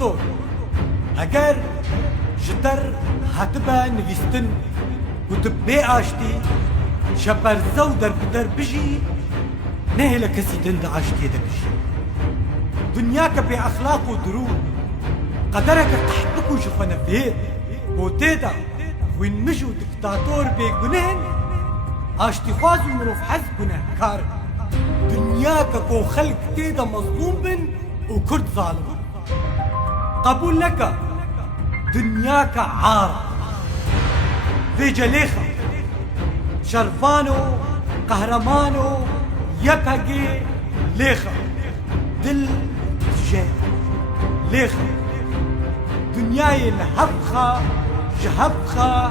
گوتو اگر جتر هاتبا نویستن گوت بی آشتی شپرزه و در بدر بجی نه لکسی دند عاشتی ده بجی دنیا که بی اخلاق و درون قدرك قحبك وشفنا فيه وتيدا وين مشوا دكتاتور بيقنهن اشتي خواز ومروف حز كار دنياك كو خلق تيدا مظلوم بن وكرد ظالم قبول لك دنياك عار في جليخة شرفانو قهرمانو يبهجي ليخة دل جاي ليخة دنیای الهبخه جهبخه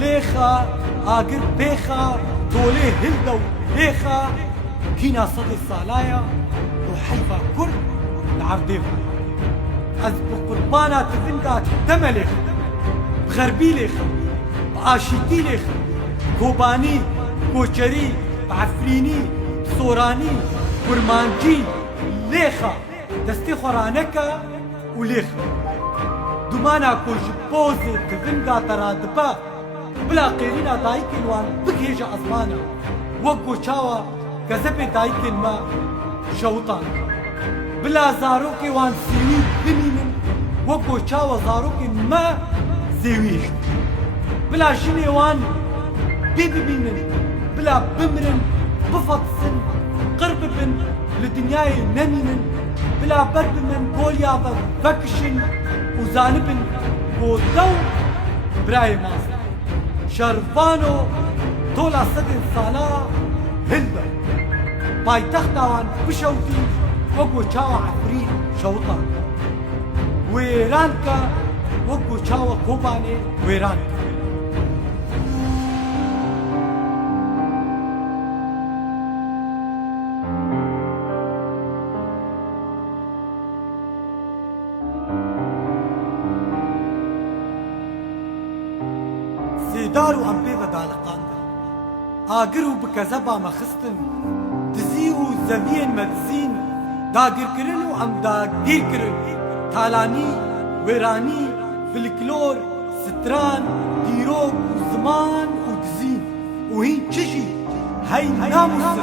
لیخه آگر بیخه دوله هلده و لیخه کینا صد سالایا و حیفا کرد العردیفه از بقربانا تفنگا دم لیخه بغربی لیخه بعاشیتی لیخه کوبانی کوچری بعفرینی سورانی کرمانجی لیخه دستی خورانکه و لیخه دمانا كوج بوزي تفنقا ترادبا بلا قيرينا دايكن وان بكيجا أزمانا وقو شاوا كذبي دايكن ما شوطان بلا زاروكي وان سيوي بمينن وقو شاوا زاروكي ما زيويش بلا جيني وان بيبمينن بلا بمرن بفطسن قرببن لدنياي نمينن بلا برب من بوليا فكشن وزانبن بودو براي ماست شرفانو طولا صدن سالا هلدا باي تختاوان بشوتي وقو چاوا عفرين شوطا ويرانكا وقو چاوا كوباني ويرانكا دارو ام بيضا دالقاندا آقرو بكذبا مخستن دزيو زمين مدزين داقر كرنو ام داقير كرن تالاني ويراني فلكلور ستران ديروك وزمان ودزين وهين تشجي هاي ناموس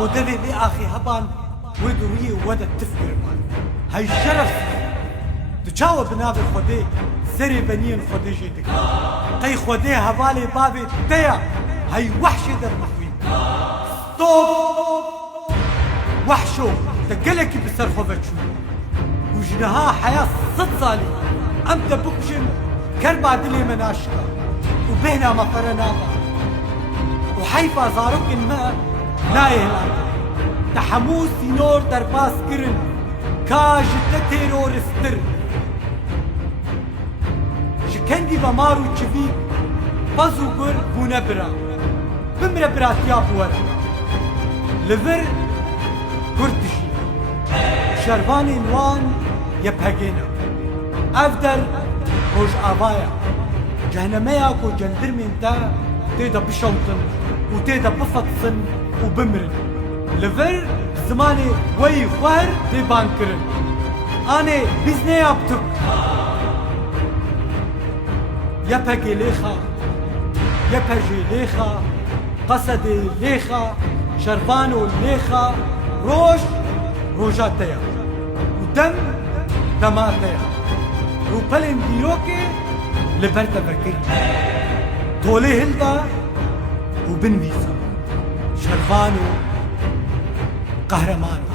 ودبي بي اخي هبان ودوي ودا تفكر هاي الشرف تجاوب بنابي خودي سري بنين خودي جيتك قي خودي هبالي بابي تيا هاي وحشي در مخوي ستوب وحشو تقلك بسرخو بتشو وجنها حياة صد صالي امتا بكشن كربا دلي مناشكا وبهنا مفرنابا وحيفا زاروك الماء نايهلا تحموس نور درباس كرن كاج تيرورستر شكندي بمارو تشبيك بازو قر بونبرا بمرا براتيا بورا لفر كرتشي شرباني نوان يبهجينا افدر روج آوايا جهنميا كو جندر من تا تيدا بشوطن وتيدا بفطسن وبمرن لفر زماني وي خوهر دي بانكرن اني بزني ابتك يبهجي ليخا يبهجي ليخا قصدي ليخا شربانو ليخا روش روجاتيا ودم دماتيا وبلن ديوكي لبرتا بكي طولي هلدا وبنفيسا شربانو قهرمان